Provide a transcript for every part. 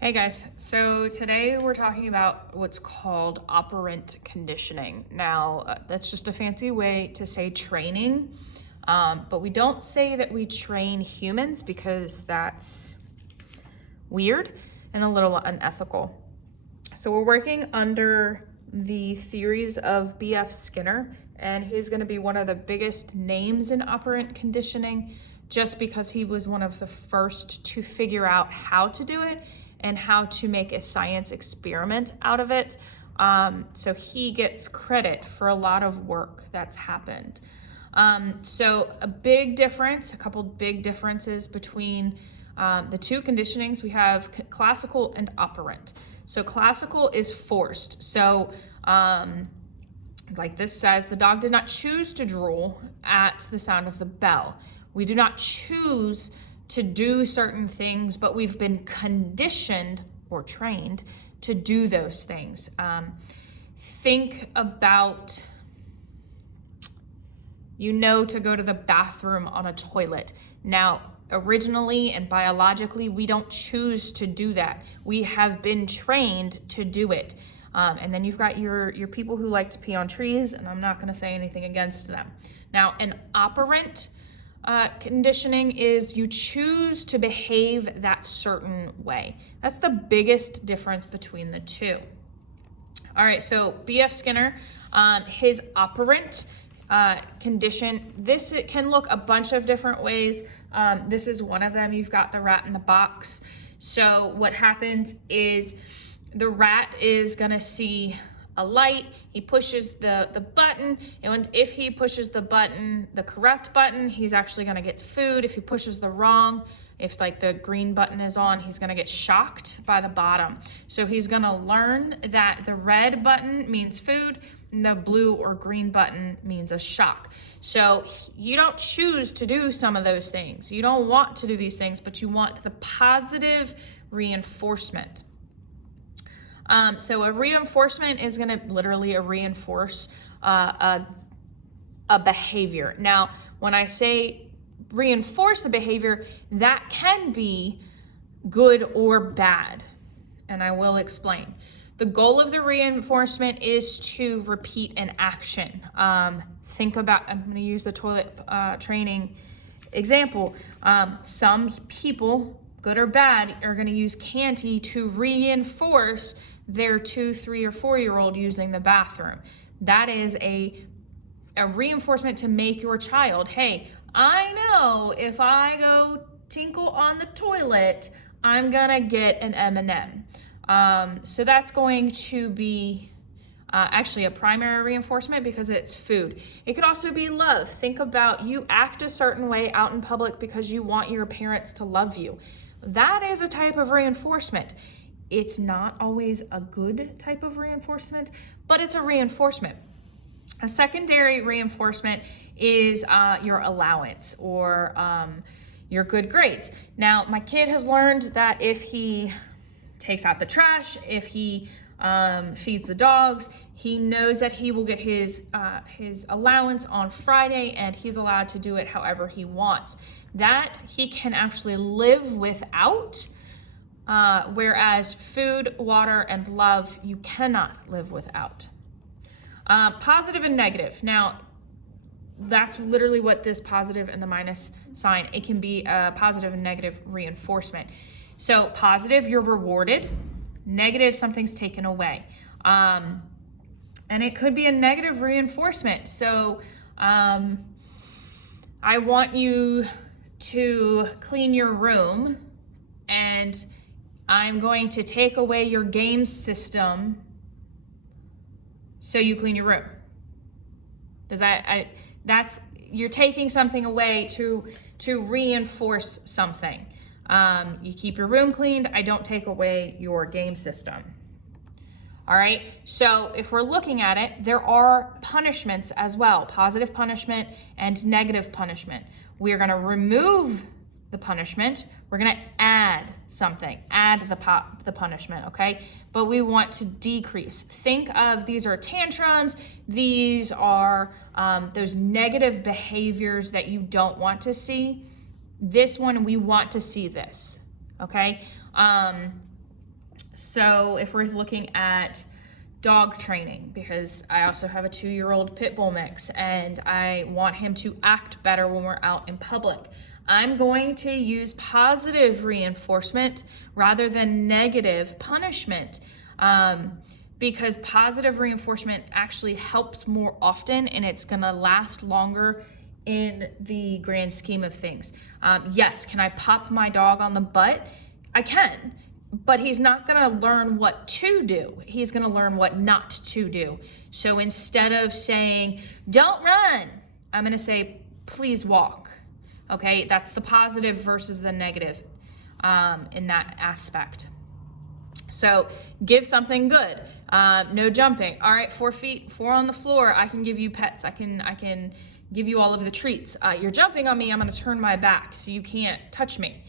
Hey guys, so today we're talking about what's called operant conditioning. Now, that's just a fancy way to say training, but we don't say that we train humans because that's weird and a little unethical. So we're working under the theories of B.F. Skinner, and he's going to be one of the biggest names in operant conditioning just because he was one of the first to figure out how to do it and how to make a science experiment out of it. So he gets credit for a lot of work that's happened. So a couple big differences between the two conditionings. We have classical and operant. So classical is forced. So like this says, the dog did not choose to drool at the sound of the bell. We do not choose to do certain things, but we've been conditioned or trained to do those things. Think about, to go to the bathroom on a toilet. Now, originally and biologically, we don't choose to do that. We have been trained to do it. And then you've got your people who like to pee on trees, and I'm not gonna say anything against them. Now, an operant conditioning is you choose to behave that certain way. That's the biggest difference between the two. All right, so B.F. Skinner, his operant condition, it can look a bunch of different ways. This is one of them. You've got the rat in the box. So what happens is the rat is gonna see a light, he pushes the button, and if he pushes the correct button, he's actually gonna get food. If he pushes the wrong, if like the green button is on, he's gonna get shocked by the bottom. So he's gonna learn that the red button means food, and the blue or green button means a shock. So you don't choose to do some of those things. You don't want to do these things, but you want the positive reinforcement. So a reinforcement is going to literally reinforce a behavior. Now, when I say reinforce a behavior, that can be good or bad, and I will explain. The goal of the reinforcement is to repeat an action. Think about, I'm going to use the toilet training example. Some people, good or bad, are going to use candy to reinforce their 2, 3, or 4-year-old using the bathroom. That is a reinforcement to make your child, hey, I know if I go tinkle on the toilet, I'm gonna get an M&M. So that's going to be actually a primary reinforcement because it's food. It could also be love. Think about, you act a certain way out in public because you want your parents to love you. That is a type of reinforcement. It's not always a good type of reinforcement, but it's a reinforcement. A secondary reinforcement is your allowance or your good grades. Now, my kid has learned that if he takes out the trash, if he feeds the dogs, he knows that he will get his allowance on Friday, and he's allowed to do it however he wants. That he can actually live without, whereas food, water, and love, you cannot live without. Positive and negative. Now, that's literally what this positive and the minus sign, it can be a positive and negative reinforcement. So positive, you're rewarded. Negative, something's taken away. And it could be a negative reinforcement. So I want you to clean your room, and I'm going to take away your game system so you clean your room. You're taking something away to reinforce something. You keep your room cleaned, I don't take away your game system. All right, so if we're looking at it, there are punishments as well, positive punishment and negative punishment. We are gonna remove the punishment, we're gonna add something, add the punishment, okay? But we want to decrease. Think of, these are tantrums, these are those negative behaviors that you don't want to see. This one, we want to see this, okay? So if we're looking at dog training, because I also have a 2-year-old pit bull mix and I want him to act better when we're out in public, I'm going to use positive reinforcement rather than negative punishment, because positive reinforcement actually helps more often and it's gonna last longer in the grand scheme of things. Yes, can I pop my dog on the butt? I can, but he's not gonna learn what to do. He's gonna learn what not to do. So instead of saying, don't run, I'm gonna say, please walk. Okay, that's the positive versus the negative in that aspect. So give something good. No jumping. All right, 4 feet, 4 on the floor. I can give you pets. I can give you all of the treats. You're jumping on me. I'm going to turn my back so you can't touch me.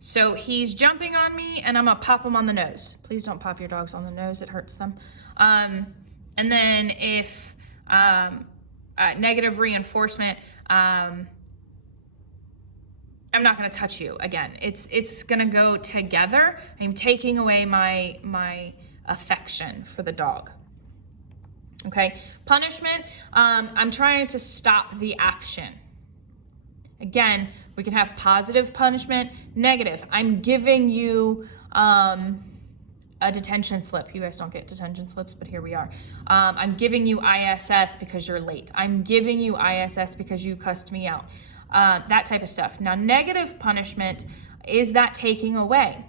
So he's jumping on me, and I'm going to pop him on the nose. Please don't pop your dogs on the nose. It hurts them. And then if negative reinforcement, I'm not going to touch you again. It's going to go together. I'm taking away my affection for the dog. Okay. Punishment. I'm trying to stop the action. Again, we can have positive punishment, negative. I'm giving you a detention slip. You guys don't get detention slips, but here we are. I'm giving you ISS because you're late. I'm giving you ISS because you cussed me out. That type of stuff. Now, negative punishment is that taking away.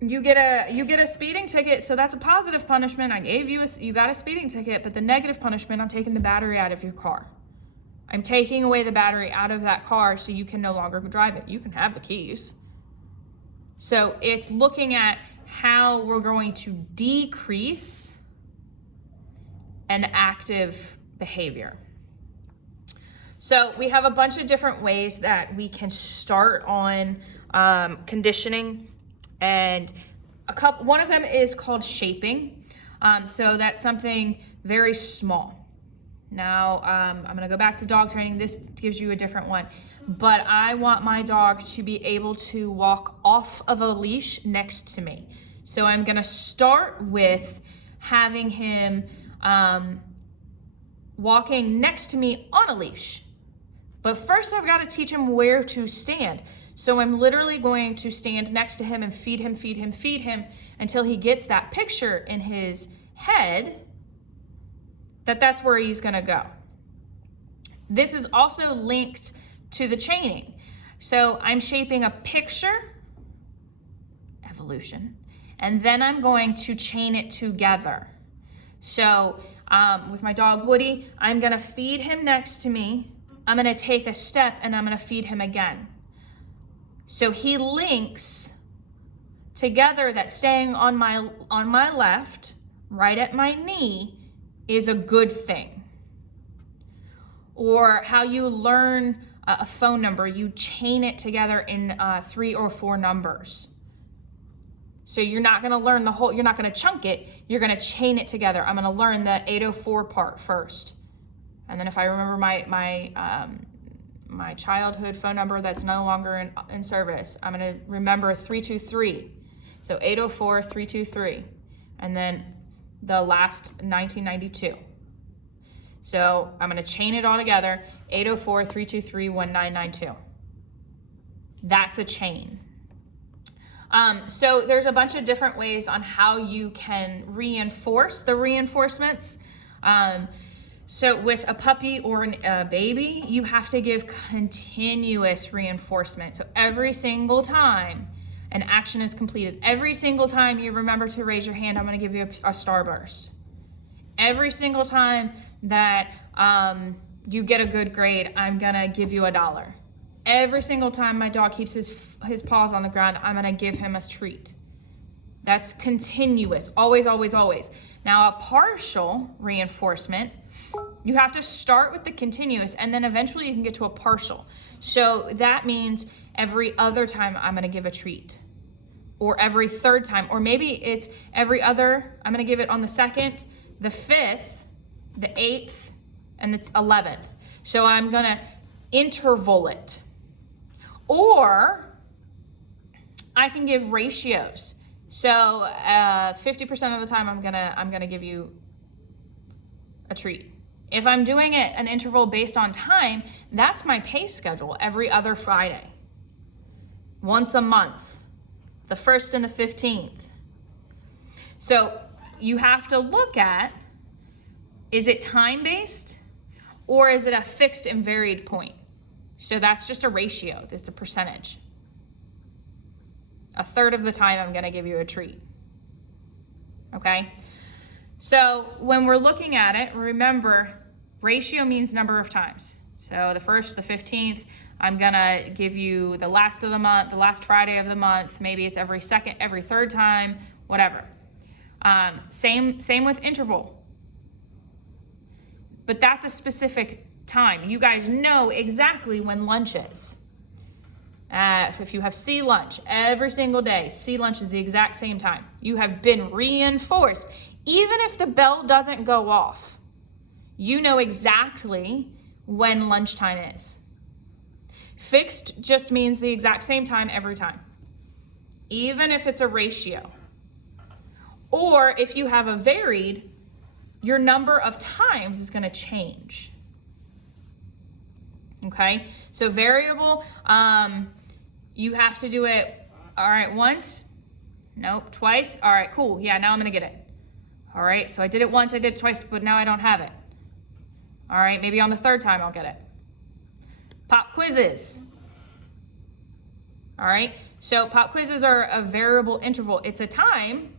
You get a speeding ticket, so that's a positive punishment. I gave you you got a speeding ticket, but the negative punishment, I'm taking the battery out of your car. I'm taking away the battery out of that car so you can no longer drive it. You can have the keys. So it's looking at how we're going to decrease an active behavior. So we have a bunch of different ways that we can start on conditioning, and one of them is called shaping. So that's something very small. Now, I'm going to go back to dog training. This gives you a different one. But I want my dog to be able to walk off of a leash next to me. So I'm going to start with having him walking next to me on a leash. But first I've got to teach him where to stand. So I'm literally going to stand next to him and feed him until he gets that picture in his head that's where he's going to go. This is also linked to the chaining. So I'm shaping a picture, evolution, and then I'm going to chain it together. So with my dog Woody, I'm going to feed him next to me. I'm going to take a step and I'm going to feed him again. So he links together that staying on my left, right at my knee, is a good thing. Or how you learn a phone number, you chain it together in 3 or 4 numbers. So you're not going to learn you're not going to chunk it, you're going to chain it together. I'm going to learn the 804 part first. And then if I remember my childhood phone number that's no longer in service, I'm going to remember 323. So 804, 323. And then the last 1992. So I'm going to chain it all together, 804, 323, 1992. That's a chain. So there's a bunch of different ways on how you can reinforce the reinforcements. So with a puppy or a baby, you have to give continuous reinforcement. So every single time an action is completed, every single time you remember to raise your hand, I'm going to give you a starburst. Every single time that you get a good grade, I'm going to give you $1. Every single time my dog keeps his paws on the ground, I'm going to give him a treat. That's continuous, always, always, always. Now, a partial reinforcement, you have to start with the continuous, and then eventually you can get to a partial. So that means every other time I'm going to give a treat, or every third time, or maybe it's every other. I'm going to give it on the 2nd, the 5th, the 8th, and the 11th. So I'm going to interval it. Or I can give ratios. So 50% of the time I'm gonna give you a treat. If I'm doing it an interval based on time, that's my pay schedule every other Friday. Once a month, the 1st and the 15th. So you have to look at, is it time-based or is it a fixed and varied point? So that's just a ratio, it's a percentage. A third of the time I'm gonna give you a treat, okay? So when we're looking at it, remember, ratio means number of times. So the 1st, the 15th, I'm gonna give you the last of the month, the last Friday of the month, maybe it's every second, every third time, whatever. Same with interval. But that's a specific time. You guys know exactly when lunch is. If you have C lunch every single day, C lunch is the exact same time. You have been reinforced. Even if the bell doesn't go off, you know exactly when lunchtime is. Fixed just means the exact same time every time, even if it's a ratio. Or if you have a varied, your number of times is gonna change. Okay, so variable, you have to do it, all right, once, nope, twice, all right, cool, yeah, now I'm gonna get it. All right, so I did it once, I did it twice, but now I don't have it. All right, maybe on the third time I'll get it. Pop quizzes. All right, so pop quizzes are a variable interval. It's a time,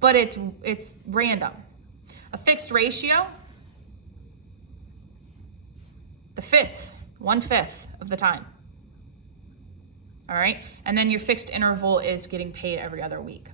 but it's random. A fixed ratio, the 1/5 of the time. All right, and then your fixed interval is getting paid every other week.